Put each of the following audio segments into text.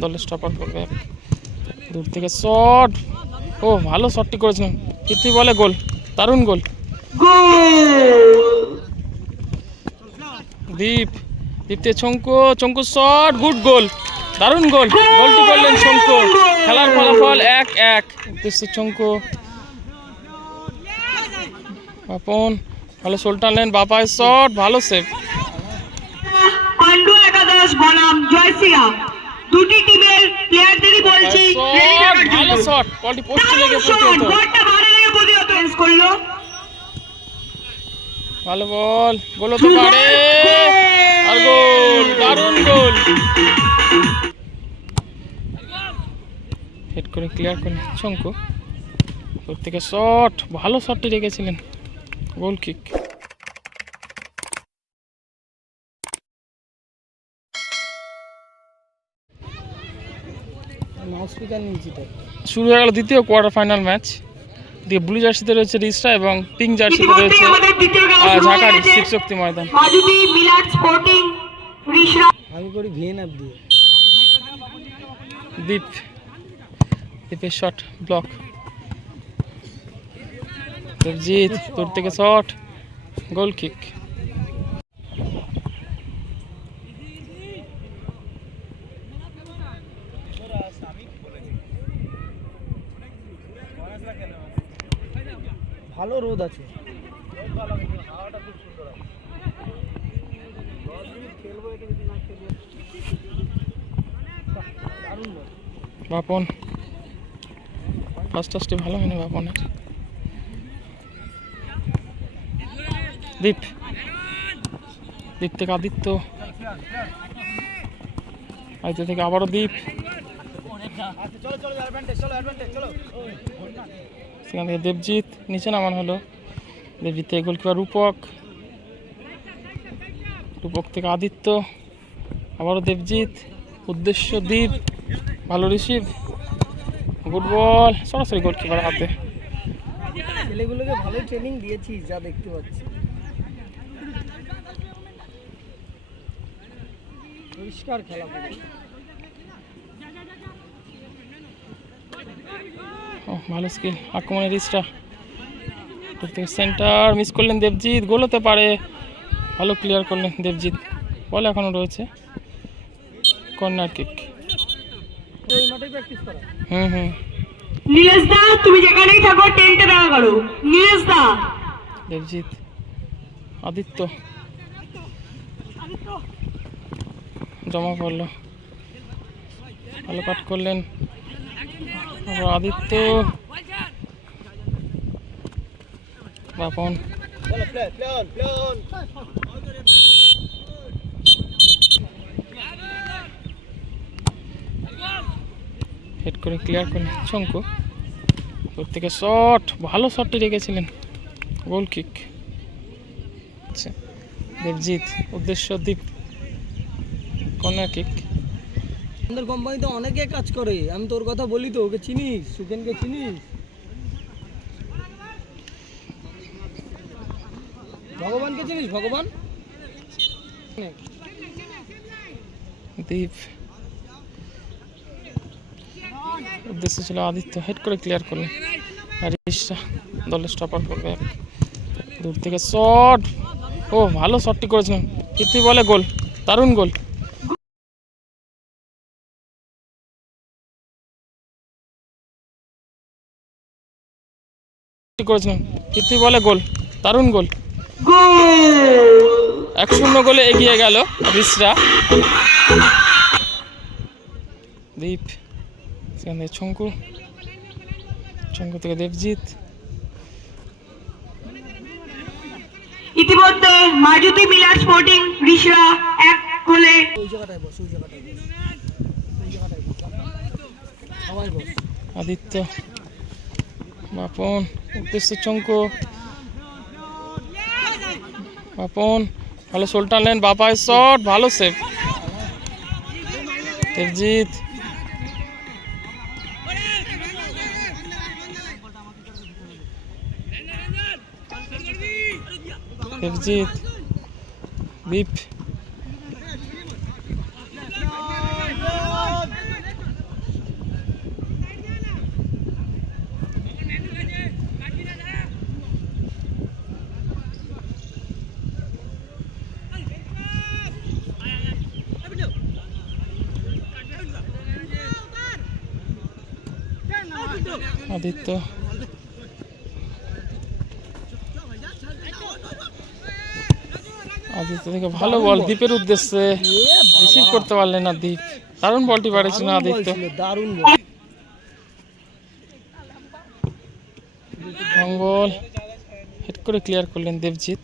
দলের স্টপার করবে। দূর থেকে শট ও, ভালো শটটি করেছিলেন। কীর্তি বলে গোল। দারুণ গোল। দীপ, দীপ্তে ছঙ্কো ছঙ্কু শট গুড গোল দারুণ গোল গোলটি করলেন ছঙ্কো খেলার ফলাফল এক এক। ছঙ্কো বাপন ভালো শোল টানলেন বাপায় শট ভালো সেভ বনাম জয়সিয়া দুটি টিমের প্লেয়ারদেরই বলছি ভালো জন্য। শট বলটি পোস্টে লেগে প্রতিহত। বলটা বাইরে লেগে প্রতিহত। মিস করল। ভালো বল গোল তো পারে আর গোল দারুণ গোল। হেড করে ক্লিয়ার করে শঙ্কু ওর থেকে শট ভালো শটটি রেখেছিলেন। গোল কিক শুরু হয়ে গেল দ্বিতীয় কোয়ার্টার ফাইনাল ম্যাচ দিয়ে ব্লু জার্সিতে রয়েছে রিস্টা এবং পিঙ্ক জার্সিতে রয়েছে গেছে। শিবশক্তি ময়দান। আমি করি ভিএন অ্যাপ দিয়ে। দীপ দীপের শট ব্লক দেবজিৎ দূর থেকে শট গোল কিক ভালো রোদ আছে বাপন ফার্স্ট টাস্টে ভালো হয়নি বাপনের। দীপ দীপ থেকে আদিত্য। আদিত্য থেকে আবারও দীপ। সেখান থেকে দেবজিৎ, নিচে নামান হলো। দেবজিৎ থেকে গোলকিপার রূপক। রূপক থেকে আদিত্য। আবারও দেবজিৎ উদ্দেশ্য দ্বীপ ভালো রিসিভ গুড বল সরাসরি গোলকিপার হাতে। ছেলেগুলোকে ভালো ট্রেনিং দিয়েছিস যা দেখতে পাচ্ছি। পরিষ্কার খেলা। ও ভালো স্কিল আক্রমণের রিসটা। থেকে সেন্টার মিস করলেন দেবজিৎ গোল হতে পারে। ভালো ক্লিয়ার করলেন দেবজিৎ। বল এখনও রয়েছে। কর্নার কিক হুম হুম। নীলেশ দা তুমি যেখানেই থাকো টেন্টে দেখা করো। নীলেশ দা দেবজিৎ আদিত্য। জমা পড়ল ভালো কাট করলেন আদিত্য। বাপন। করে ক্লিয়ার করলেন শঙ্কু ওর থেকে শট ভালো শটটি রেখেছিলেন। গোল কিক আচ্ছা দেবজিৎ উদ্দেশ্য দ্বীপ কর্নার কিক আমাদের কোম্পানিতে অনেকে কাজ করে। আমি তোর কথা বলি তো ওকে চিনিস? সুকেনকে চিনিস? ভগবানকে চিনিস? ভগবান? দীপ। উদ্দেশ্য ছিল আদিত্য হেড করে ক্লিয়ার করলেন আর ইসরা দলের স্টপার করবে দূর থেকে শট ও, ভালো শটটি করেছিলেন কীর্তি বলে গোল, দারুণ গোল। করেছিলেন কীর্তি বলে গোল, দারুণ গোল। এক শূন্য গোলে এগিয়ে গেল রিসরা। দীপ। সেখান থেকে ছঙ্কু ছঙ্কু থেকে দেবজিৎ। ইতিমধ্যে মারুতি মিলাট স্পোর্টিং রিশরা এক গোলে। আদিত্য বাপন উদ্দেশ্য চঙ্কু। বাপন ভালো শোল টানলেন বাপায় শট ভালো সেভ দেবজিৎ। تفجيت بيب আদিত্য আদিত্য থেকে ভালো বল, দ্বীপের উদ্দেশ্যে রিসিভ করতে পারলেন না দ্বীপ। দারুণ বলটি দারুণ আদিত্য। দারুণ হেড করে ক্লিয়ার করলেন দেবজিৎ।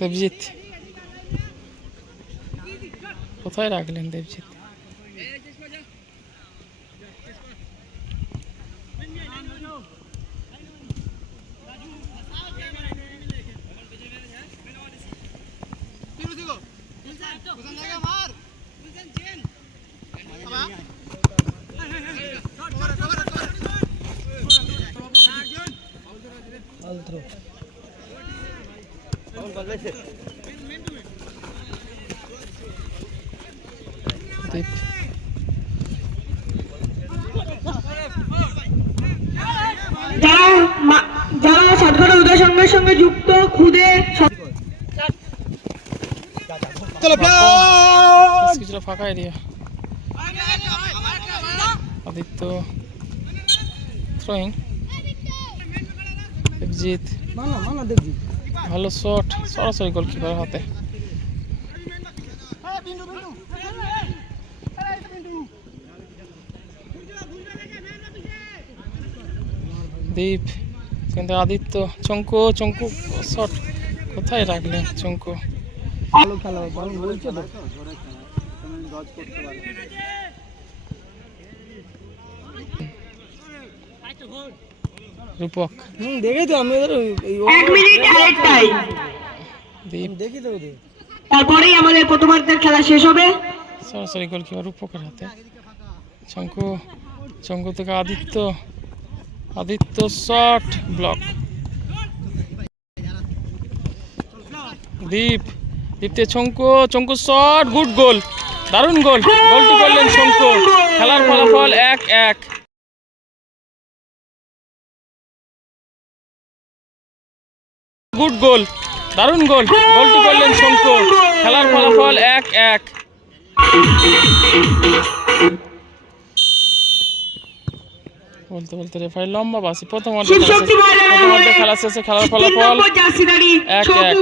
দেবজিৎ কোথায় রাখলেন দেবজিৎ বল throw। দীপ যারা মা- উদয় সঙ্গের সঙ্গে যুক্ত খুদে কিছুটা ফাঁকা এরিয়া। আদিত্য থ্রোয়িং দেবজিৎ। মানা মানা ভালো শট সরাসরি গোলকিপার হাতে। দীপ কিন্তু আদিত্য চঙ্কু চঙ্কু শট কোথায় রাখলেন চঙ্কু? ভালো খেলা বলছে তো। রূপক। হুম দেখি তো আমি ওদের এক মিনিট আরেক টাইম দীপ। দেখি তো ওদের। তারপরেই আমাদের প্রথমার্ধের খেলা শেষ হবে। সরাসরি গোলকিপার রূপকের হাতে। চঙ্কু চঙ্কু থেকে আদিত্য। Aditya shot block. দীপ, দীপ্তে Chanku Chanku shot, good goal. দারুণ গোল। গোলটি করলেন চঙ্কু খেলার ফলাফল এক এক গুড গোল। দারুণ গোল। গোলটি করলেন শঙ্কু খেলার ফলাফল এক এক বলতে বলতে রেফারি লম্বা বাসি। প্রথম অর্ধে খেলা শেষে খেলার ফলাফল এক এক।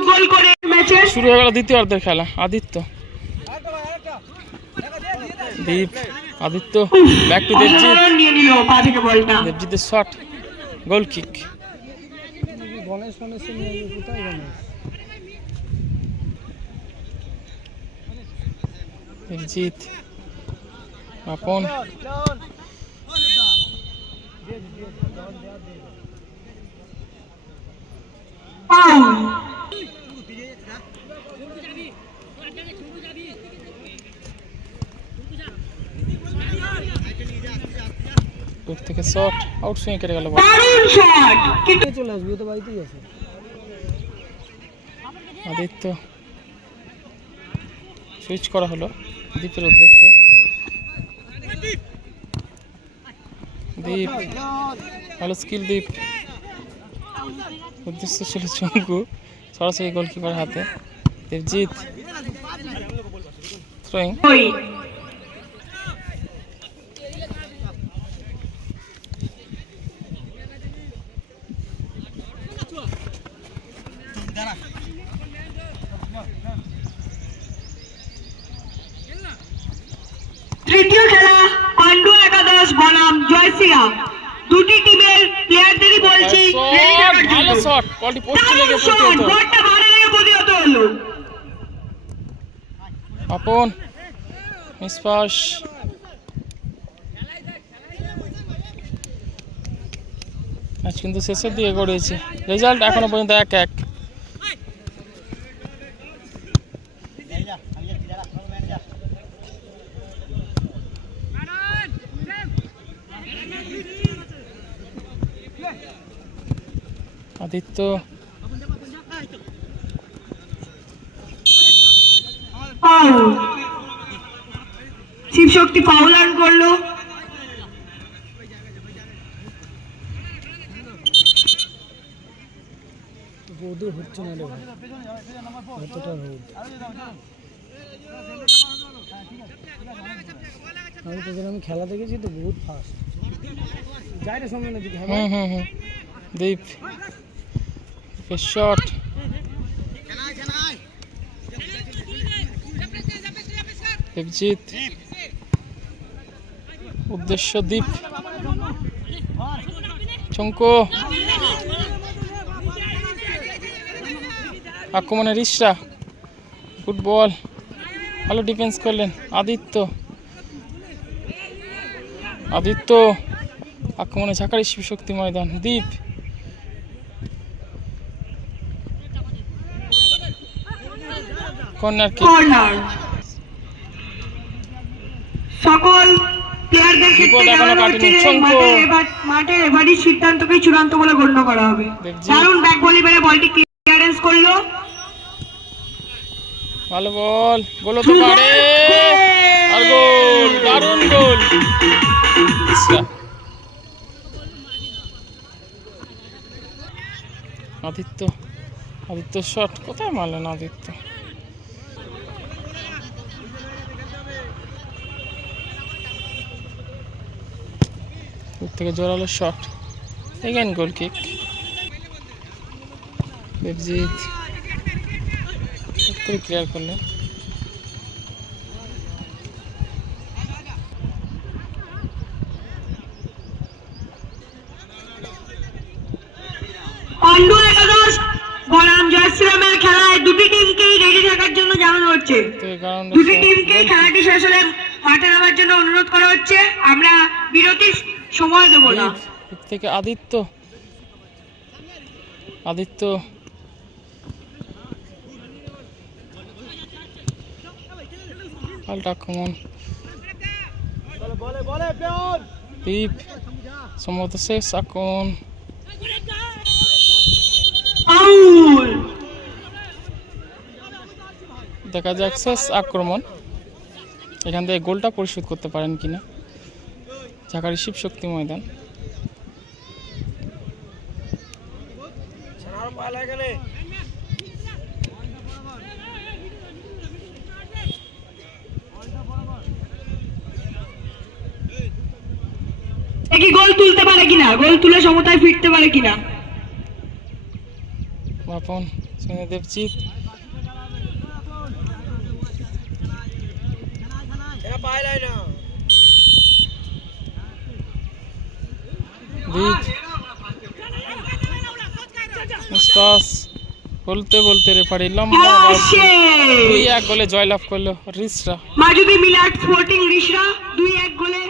শুরু হয়ে গেল দ্বিতীয় অর্ধের খেলা Aditya. Deep Aditya back to Debjit. দেবজিতের shot goal kick Debjit আপন। দূর থেকে শট আউট সুইং কেটে গেল চলে আসবি তো বাড়িতেই আছে। আদিত্য। সুইচ করা হলো দ্বীপের উদ্দেশ্যে। দীপ ভালো স্কিল দীপ। উদ্দেশ্য ছিল চঙ্কু সরাসরি গোলকিপার হাতে। দেবজিৎ থ্রোয়িং তৃতীয় খেলা পাণ্ডু একাদশ বনাম জয়সিয়া দুটি টিমের প্লেয়ারদেরই বলছি ready শট ভালো শট বলটি পোস্টে লেগে প্রতিহত আপন নিষ্পাস। ম্যাচ কিন্তু শেষের দিকে গড়িয়েছে। রেজাল্ট এখনও পর্যন্ত এক এক। তো শিবশক্তি পাউলান করল। রোদে হচ্ছে না রে এতটা রোদ। আমি তো আমি খেলা দেখেছি তো বহুত ফাস্ট যাই রে সামনে হ্যাঁ হ্যাঁ হ্যাঁ। দেব। দীপ শট উদ্দেশ্য দীপ চঙ্কো আক্রমণের ইসরা ফুটবল ভালো ডিফেন্স করলেন আদিত্য আদিত্য আক্রমণে ঝাঁকারি শিবশক্তি ময়দান দ্বীপ কর্নার কিক কর্নার। সকল প্লেয়ারদের ক্ষেত্রে জানানো হচ্ছে সিদ্ধান্তকে চূড়ান্ত বলে গণ্য করা হবে। দারুণ ব্যাক ভলিবলে বলটি ক্লিয়ারেন্স করল। ভালো বল গোল হতে পারে আর গোল দারুণ গোল। আচ্ছা। আদিত্য আদিত্য শট কোথায় মারলেন আদিত্য? থেকে জোরালো shot again goal kick Debjit করে ক্লিয়ার করলেন পান্ডু একাদশ বনাম জয়শ্রীরামের খেলায় দুটি টিমকেই রেডি থাকার জন্য জানানো হচ্ছে। তো এই দুটি টিমকে খেলাটি শেষ হলে মাঠে নামার জন্য অনুরোধ করা হচ্ছে। আমরা বিরতির সময় দেবো না। থেকে আদিত্য। আদিত্য। পাল্টা আক্রমণ। দীপ সম্ভবত শেষ আক্রমণ। দেখা যাক শেষ আক্রমণ। এখান থেকে গোলটা পরিশোধ করতে পারেন কিনা। ঝাঁকারি শিবশক্তি ময়দান। কি গোল তুলতে পারে কিনা? গোল তুলে সমতায় ফিরতে পারে কিনা? বাপন সঙ্গে দেবজিৎ। দীপ পাস বলতে বলতে রেফারি লম্বা দুই এক গোলে জয়লাভ করল রিসরা। মাজুদি মিলার স্পোর্টিং রিসরা দুই এক গোলে